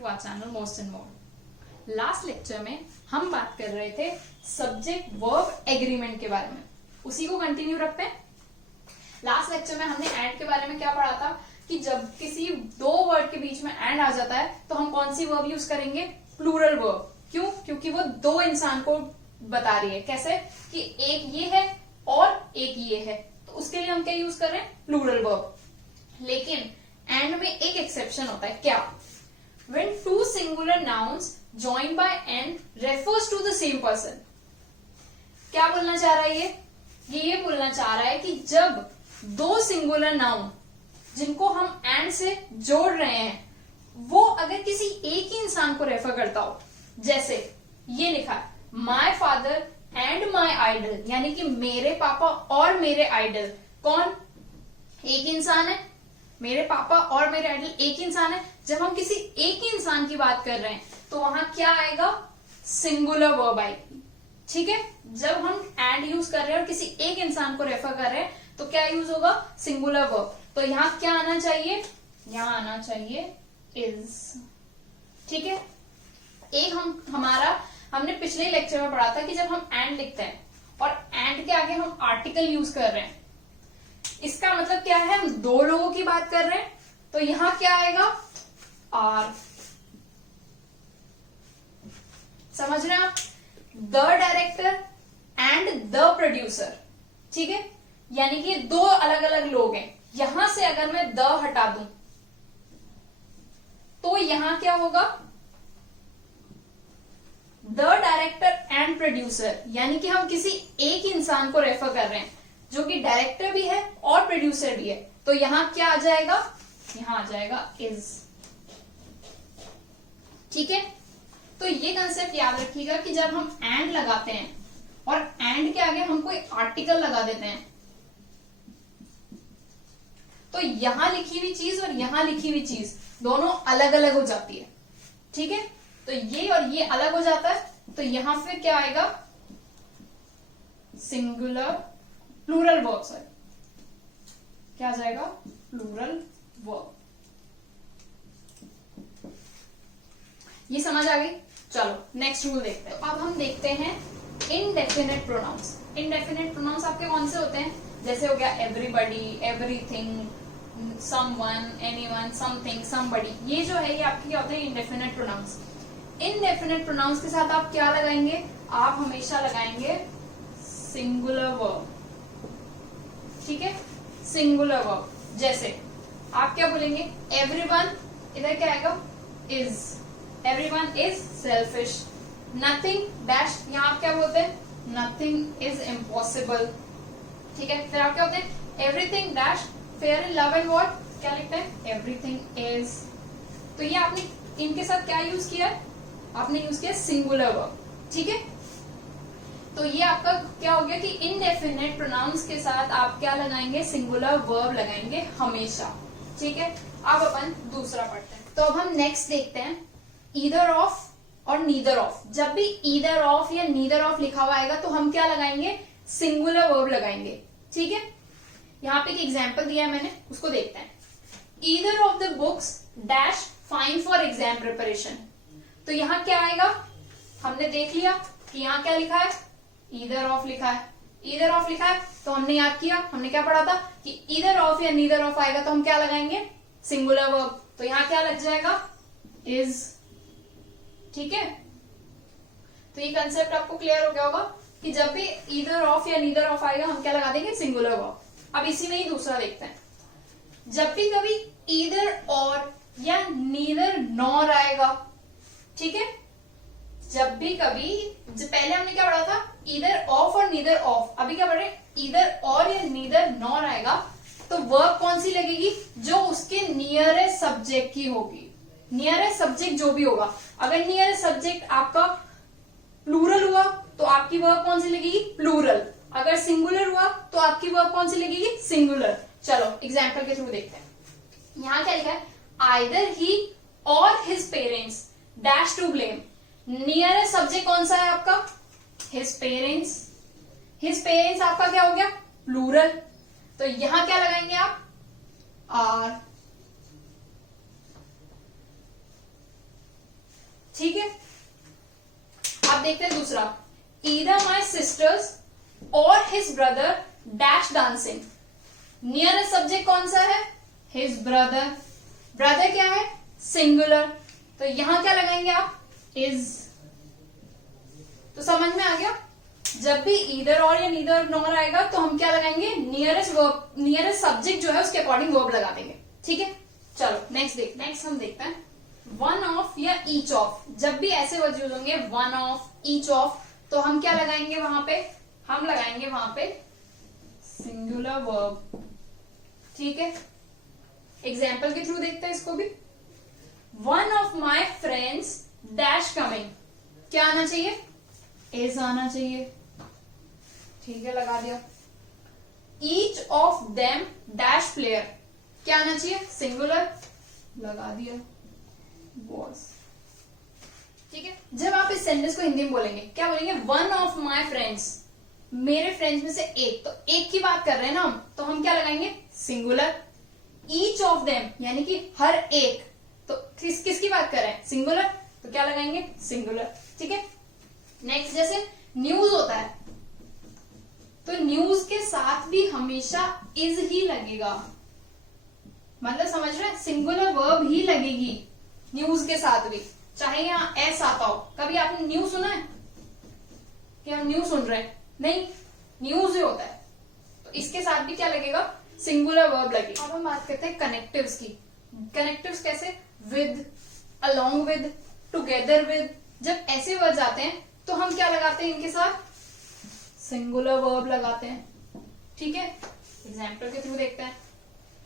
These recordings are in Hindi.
To our channel most and more. Last lecture में हम बात कर रहे थे सब्जेक्ट वर्ब एग्रीमेंट के बारे में, उसी को कंटिन्यू रखते हैं। लास्ट लेक्चर में हमने एंड के बारे में क्या पढ़ा था कि जब किसी दो वर्ड के बीच में एंड आ जाता है तो हम कौन सी वर्ब यूज करेंगे? Plural verb. क्यों? क्योंकि वो दो इंसान को बता रही है। कैसे? कि एक ये है और एक ये है, तो उसके लिए हम क्या यूज कर रहे हैं? Plural verb. लेकिन एंड में एक एक्सेप्शन होता है। क्या? When two singular nouns joined by n refers to the same person। क्या बोलना चाह रहा है ये बोलना चाह रहा है कि जब दो सिंगुलर नाउन जिनको हम एंड से जोड़ रहे हैं वो अगर किसी एक ही इंसान को रेफर करता हो, जैसे ये लिखा है my father and my idol, यानी कि मेरे पापा और मेरे आइडल। कौन? एक इंसान है। मेरे पापा और मेरे आइडल एक इंसान है। जब हम किसी एक ही इंसान की बात कर रहे हैं तो वहां क्या आएगा? सिंगुलर वर्ब आएगी। ठीक है, जब हम एंड यूज कर रहे हैं और किसी एक इंसान को रेफर कर रहे हैं तो क्या यूज होगा? Singular verb. तो यहाँ क्या आना चाहिए? यहाँ आना चाहिए इज। ठीक है, एक हमने पिछले लेक्चर में पढ़ा था कि जब हम एंड लिखते हैं और एंड के आगे हम आर्टिकल यूज कर रहे हैं, इसका मतलब क्या है? हम दो लोगों की बात कर रहे हैं, तो यहां क्या आएगा? आर। समझ रहे हैं आप? The director and the producer. ठीक है, यानी कि दो अलग अलग लोग हैं। यहां से अगर मैं द हटा दूं तो यहां क्या होगा? द डायरेक्टर एंड प्रोड्यूसर, यानी कि हम किसी एक इंसान को रेफर कर रहे हैं जो कि डायरेक्टर भी है और प्रोड्यूसर भी है। तो यहां क्या आ जाएगा? यहां आ जाएगा इज। ठीक है, तो ये कंसेप्ट याद रखिएगा कि जब हम एंड लगाते हैं और एंड के आगे हम कोई आर्टिकल लगा देते हैं तो यहां लिखी हुई चीज और यहां लिखी हुई चीज दोनों अलग अलग हो जाती है। ठीक है, तो ये और ये अलग हो जाता है, तो यहां फिर क्या आएगा? Singular plural verb. सॉरी, क्या आ जाएगा? Plural verb. ये समझ आ गई? चलो नेक्स्ट रूल देखते हैं। तो अब हम देखते हैं इनडेफिनेट प्रोनाउंस। इनडेफिनेट प्रोनाउंस आपके कौन से होते हैं? जैसे हो गया everybody, everything, someone, anyone, something, somebody. ये जो है ये आपके क्या होते हैं? Indefinite pronounce. इनडेफिनेट प्रोनाउंस के साथ आप क्या लगाएंगे? आप हमेशा लगाएंगे सिंगुलर वर्ब। ठीक है, सिंगुलर वर्ब। जैसे आप क्या बोलेंगे? एवरीवन, इधर क्या आएगा? Is. Everyone is selfish. Nothing dash, यहां आप क्या बोलते हैं? Nothing is impossible. ठीक है, फिर आप क्या होते हैं? Everything dash fair in love and what, क्या लिखते हैं? Everything is. तो ये आपने इनके साथ क्या यूज किया है? आपने यूज किया सिंगुलर वर्ब। ठीक है, तो ये आपका क्या हो गया कि इनडेफिनेट प्रोनाउंस के साथ आप क्या लगाएंगे? सिंगुलर वर्ब लगाएंगे हमेशा। ठीक है, अब अपन दूसरा पढ़ते हैं। तो अब हम नेक्स्ट देखते हैं ईदर ऑफ और नीदर ऑफ। जब भी ईदर ऑफ या नीदर ऑफ लिखा हुआ आएगा तो हम क्या लगाएंगे? सिंगुलर वर्ब लगाएंगे। ठीक है, यहाँ पे एक एग्जाम्पल दिया है मैंने, उसको देखते हैं। Either of the books dash fine for exam preparation. तो यहाँ क्या आएगा? हमने देख लिया कि यहाँ क्या लिखा है? ईदर ऑफ लिखा है। ईदर ऑफ लिखा है तो हमने याद किया, हमने क्या पढ़ा था कि ईदर ऑफ या नीदर ऑफ आएगा तो हम क्या लगाएंगे? Singular verb. तो यहाँ क्या लग जाएगा? इज। ठीक है, तो ये कंसेप्ट आपको क्लियर हो गया होगा कि जब भी ईदर ऑफ या नीदर ऑफ आएगा हम क्या लगा देंगे? Singular verb. अब इसी में ही दूसरा देखते हैं। जब भी कभी ईदर और या नीदर नॉर आएगा, ठीक है, जब भी कभी, पहले हमने क्या पढ़ा था? ईदर ऑफ और नीदर ऑफ। अभी क्या पढ़ रहे? ईदर और या नीदर नॉर आएगा तो वर्ब कौन सी लगेगी? जो उसके नियरेस्ट सब्जेक्ट की होगी। नियरेस्ट सब्जेक्ट जो भी होगा, अगर नियरेस्ट सब्जेक्ट आपका प्लूरल हुआ तो आपकी वर्ब कौन सी लगेगी? प्लूरल। अगर सिंगुलर हुआ तो आपकी वर्ब कौन सी लगेगी? सिंगुलर। चलो एग्जाम्पल के थ्रू देखते हैं। यहाँ क्या लिखा है? आइदर ही और his parents dash to blame. Nearest subject कौन सा है आपका? His parents. हिज पेरेंट्स आपका क्या हो गया? प्लूरल। तो यहां क्या लगाएंगे आप? आर। ठीक है। आप देखते हैं दूसरा, ईदर माई सिस्टर्स और his brother dash dancing. Nearest subject कौन सा है? His brother. ब्रदर क्या है? सिंगुलर, तो यहां क्या लगाएंगे आप? इज। तो समझ में आ गया, जब भी ईदर और या नीदर नॉर आएगा तो हम क्या लगाएंगे? नियरेस्ट वर्ब, नियरेस्ट सब्जेक्ट जो है उसके अकॉर्डिंग वर्ब लगा देंगे, ठीक है। चलो नेक्स्ट हम देखते हैं वन ऑफ या ईच ऑफ। जब भी ऐसे वर्ड यूज होंगे वन ऑफ, ईच ऑफ, तो हम क्या लगाएंगे वहां पे? हम लगाएंगे वहां पे सिंगुलर वर्ब, ठीक है। एग्जाम्पल के थ्रू देखते हैं इसको भी। One of my friends dash coming, क्या आना चाहिए? इज आना चाहिए, ठीक है, लगा दिया। Each of them dash player, क्या आना चाहिए? सिंगुलर, लगा दिया, वॉज, ठीक है। जब आप इस सेंटेंस को हिंदी में बोलेंगे क्या बोलेंगे? वन ऑफ माई फ्रेंड्स, मेरे फ्रेंड्स में से एक, तो एक की बात कर रहे हैं ना हम, तो हम क्या लगाएंगे? सिंगुलर। ईच ऑफ देम यानी कि हर एक, तो किसकी बात कर रहे हैं? सिंगुलर, तो क्या लगाएंगे? सिंगुलर, ठीक है। नेक्स्ट, जैसे न्यूज होता है तो न्यूज के साथ भी हमेशा इज ही लगेगा, मतलब समझ रहे हैं? सिंगुलर वर्ब ही लगेगी न्यूज के साथ भी, चाहे यहाँ एस आता हो। कभी आपने न्यूज सुना है कि हम न्यूज सुन रहे हैं? नहीं, न्यूज ही होता है, तो इसके साथ भी क्या लगेगा? सिंगुलर वर्ब लगेगा। अब हम बात करते हैं कनेक्टिव्स की। कनेक्टिव्स कैसे? With, along with, together with. जब ऐसे वर्ड आते हैं तो हम क्या लगाते हैं इनके साथ? सिंगुलर वर्ब लगाते हैं, ठीक है। एग्जाम्पल के थ्रू देखते हैं।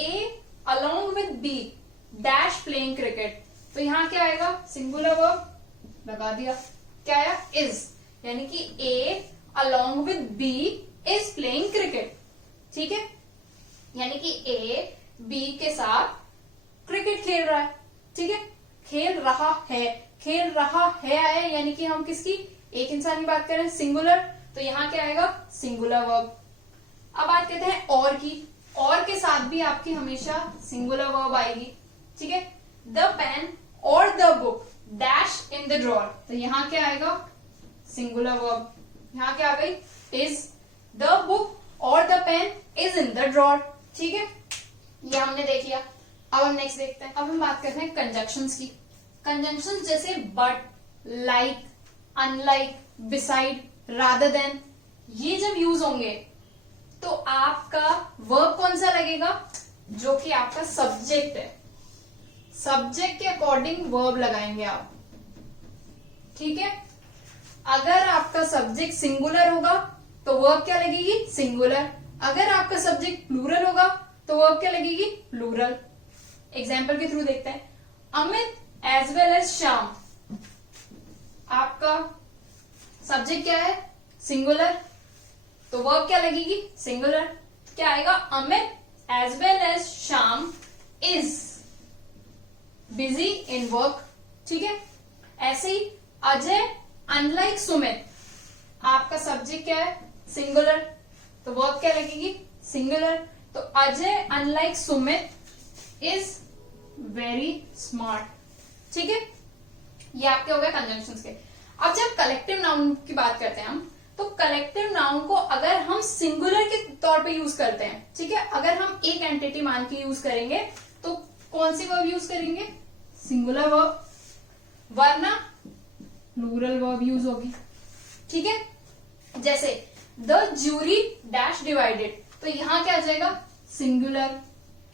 A along with B dash playing cricket, तो यहां क्या आएगा? सिंगुलर वर्ब, लगा दिया। क्या आया? इज, यानी कि A along with B is playing cricket, ठीक है। यानी कि ए बी के साथ क्रिकेट खेल रहा है, ठीक है। खेल रहा है, खेल रहा है आया, यानी कि हम किसकी? एक इंसान की बात करें, सिंगुलर, तो यहां क्या आएगा? Singular verb. अब बात करते हैं और की। और के साथ भी आपकी हमेशा सिंगुलर वर्ब आएगी, ठीक है। द पेन और the book dash in the drawer, तो यहां क्या आएगा? Singular verb. यहां क्या आ गई? इज। द बुक और the pen is in the drawer, ठीक है। ये हमने देख लिया। अब हम नेक्स्ट देखते हैं। अब हम बात करते हैं कंजंक्शंस की। कंजंक्शंस जैसे but, like, unlike, beside, rather than, ये जब यूज होंगे तो आपका वर्ब कौन सा लगेगा? जो कि आपका सब्जेक्ट है, सब्जेक्ट के अकॉर्डिंग वर्ब लगाएंगे आप, ठीक है। अगर आपका सब्जेक्ट सिंगुलर होगा तो वर्ब क्या लगेगी? सिंगुलर। अगर आपका सब्जेक्ट प्लूरल होगा तो वर्ब क्या लगेगी? प्लूरल। एग्जाम्पल के थ्रू देखते हैं। Amit as well as Shyam, आपका सब्जेक्ट क्या है? सिंगुलर, तो वर्ब क्या लगेगी? सिंगुलर। क्या आएगा? Amit as well as Shyam is busy in work, ठीक है। ऐसे ही अजय अनलाइक सुमित, आपका सब्जेक्ट क्या है? सिंगुलर, तो वर्ब क्या लगेगी? सिंगुलर। तो Ajay unlike Sumit is very smart, ठीक है। ये आपके हो गए कंजंक्शंस के। अब जब कलेक्टिव नाउन की बात करते हैं हम, तो कलेक्टिव नाउन को अगर हम सिंगुलर के तौर पे यूज करते हैं, ठीक है, अगर हम एक एंटिटी मान के यूज करेंगे तो कौन सी वर्ब यूज करेंगे? सिंगुलर वर्ब, वरना प्लूरल वर्ब यूज होगी, ठीक है। जैसे द ज्यूरी डैश डिवाइडेड, तो यहां क्या आ जाएगा? सिंगुलर।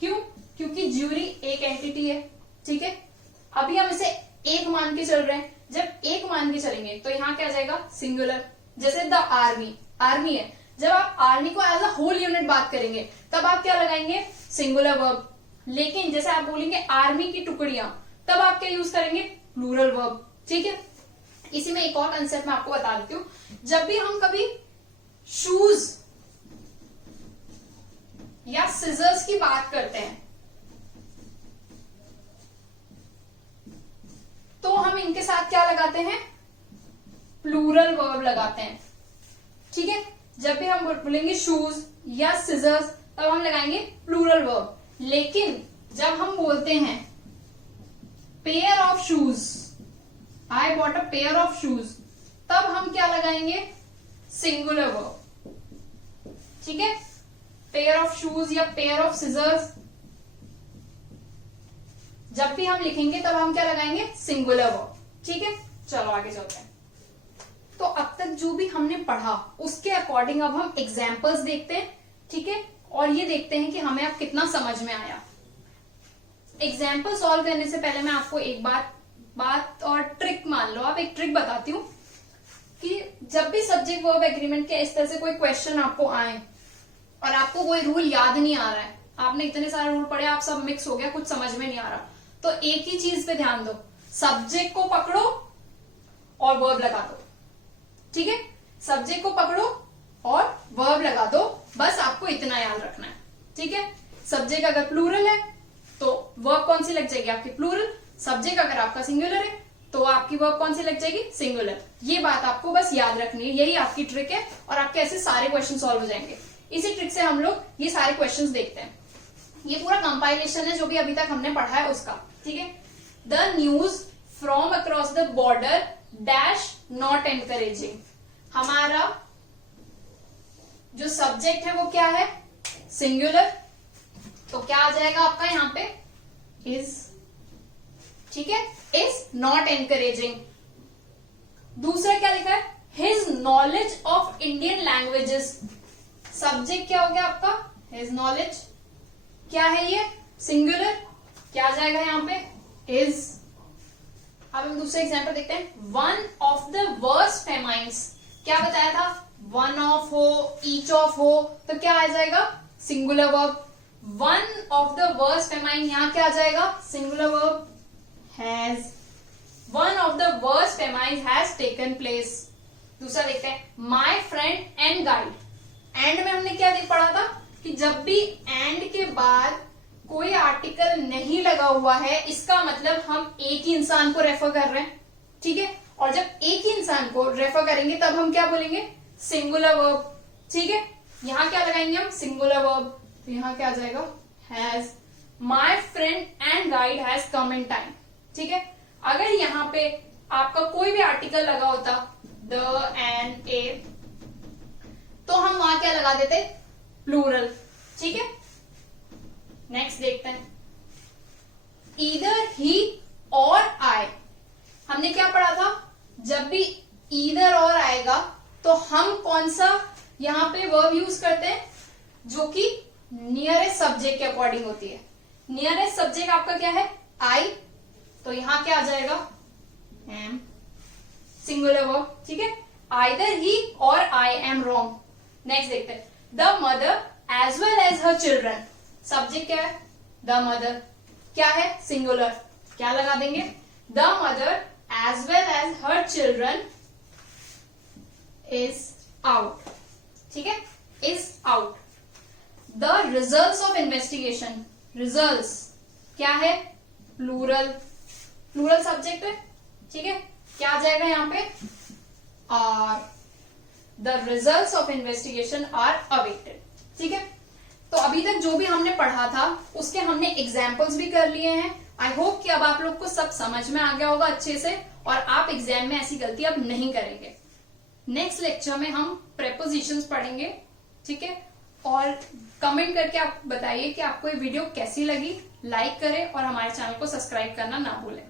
क्यों? क्योंकि ज्यूरी एक एंटिटी है, ठीक है। अभी हम इसे एक मान के चल रहे हैं, जब एक मान के चलेंगे तो यहां क्या आ जाएगा? सिंगुलर। जैसे द आर्मी, आर्मी है, जब आप आर्मी को एज अ होल यूनिट बात करेंगे तब आप क्या लगाएंगे? Singular verb. लेकिन जैसे आप बोलेंगे आर्मी की टुकड़ियां, तब आप क्या यूज करेंगे? प्लूरल वर्ब, ठीक है। इसी में एक और कंसेप्ट मैं आपको बता देती हूँ। जब भी हम कभी शूज या सिजर्स की बात करते हैं तो हम इनके साथ क्या लगाते हैं? प्लूरल वर्ब लगाते हैं, ठीक है। जब भी हम बोलेंगे शूज या सिजर्स तब हम लगाएंगे प्लूरल वर्ब। लेकिन जब हम बोलते हैं pair of shoes I bought a pair of shoes, तब हम क्या लगाएंगे, सिंगुलर वर्ब, ठीक है। पेयर ऑफ शूज या पेयर ऑफ सिजर्स, जब भी हम लिखेंगे तब हम क्या लगाएंगे, सिंगुलर वर्ब, ठीक है। चलो आगे चलते हैं। तो अब तक जो भी हमने पढ़ा उसके अकॉर्डिंग अब हम एग्जाम्पल्स देखते हैं, ठीक है, और ये देखते हैं कि हमें अब कितना समझ में आया। एग्जाम्पल सॉल्व करने से पहले मैं आपको एक बात और ट्रिक मान लो, आप एक ट्रिक बताती हूँ कि जब भी सब्जेक्ट वर्ब एग्रीमेंट के इस तरह से कोई क्वेश्चन आपको आए और आपको कोई रूल याद नहीं आ रहा है, आपने इतने सारे रूल पढ़े, आप सब मिक्स हो गया, कुछ समझ में नहीं आ रहा, तो एक ही चीज पे ध्यान दो, सब्जेक्ट को पकड़ो और वर्ब लगा दो, ठीक है। सब्जेक्ट को पकड़ो और वर्ब लगा दो, बस आपको इतना याद रखना है, ठीक है। सब्जेक्ट अगर प्लूरल है तो वर्ब कौन सी लग जाएगी, आपकी प्लूरल। सब्जेक्ट अगर आपका सिंगुलर है तो आपकी वर्ब कौन सी लग जाएगी, सिंगुलर। ये बात आपको बस याद रखनी है, यही आपकी ट्रिक है और आपके ऐसे सारे क्वेश्चन सॉल्व हो जाएंगे। इसी ट्रिक से हम लोग ये सारे क्वेश्चंस देखते हैं। ये पूरा कंपाइलेशन है जो भी अभी तक हमने पढ़ा है उसका, ठीक है। The news from across the border dash not encouraging, हमारा जो सब्जेक्ट है वो क्या है, सिंगुलर, तो क्या आ जाएगा आपका यहां पे, इज, ठीक है, इज नॉट एनकरेजिंग। दूसरा क्या लिखा है, his knowledge of Indian languages, subject क्या हो गया आपका, हिज नॉलेज, क्या है ये, सिंगुलर, क्या आ जाएगा यहां पे, इज। अब हम दूसरा एग्जांपल देखते हैं। वन ऑफ द वर्स्ट फेमाइन्स, क्या बताया था, वन ऑफ हो, ईच ऑफ हो, तो क्या आ जाएगा, singular verb. One of the worst famine, यहां क्या आ जाएगा, singular verb, has. One of the worst famine has taken place. दूसरा देखते हैं, my friend and guide. And में हमने क्या देख पढ़ा था कि जब भी एंड के बाद कोई आर्टिकल नहीं लगा हुआ है, इसका मतलब हम एक ही इंसान को रेफर कर रहे हैं, ठीक है। और जब एक ही इंसान को रेफर करेंगे तब हम क्या बोलेंगे, सिंगुलर वर्ब, ठीक है। यहां क्या लगाएंगे हम, सिंगुलर वर्ब, तो यहां क्या आ जाएगा, has. My friend and guide has come in time, ठीक है। अगर यहां पे आपका कोई भी आर्टिकल लगा होता, द, एंड, ए, तो हम वहां क्या लगा देते, प्लूरल, ठीक है। नेक्स्ट देखते हैं, ईदर ही और आई, हमने क्या पढ़ा था, जब भी ईदर और आएगा तो हम कौन सा यहां पे वर्ब यूज करते हैं, जो कि नियरेस्ट सब्जेक्ट के अकॉर्डिंग होती है। नियरेस्ट सब्जेक्ट आपका क्या है, आई, तो यहां क्या आ जाएगा, एम, सिंगुलर वर्ब, ठीक है। आइदर ही और आई एम रॉन्ग। नेक्स्ट देखते हैं, the mother as well as her children, subject क्या है, द मदर, क्या है, सिंगुलर, क्या लगा देंगे, the mother as well as her children is out, ठीक है, is out. The results of investigation, results क्या है, प्लूरल, प्लूरल सब्जेक्ट है, ठीक है, क्या आ जाएगा यहां पे, are. The results of investigation are awaited, ठीक है। तो अभी तक जो भी हमने पढ़ा था उसके हमने एग्जाम्पल्स भी कर लिए हैं। आई होप कि अब आप लोग को सब समझ में आ गया होगा अच्छे से और आप एग्जाम में ऐसी गलती अब नहीं करेंगे। नेक्स्ट लेक्चर में हम प्रेपोजिशंस पढ़ेंगे, ठीक है। और कमेंट करके आप बताइए कि आपको ये वीडियो कैसी लगी, लाइक करें और हमारे चैनल को सब्सक्राइब करना ना भूलें।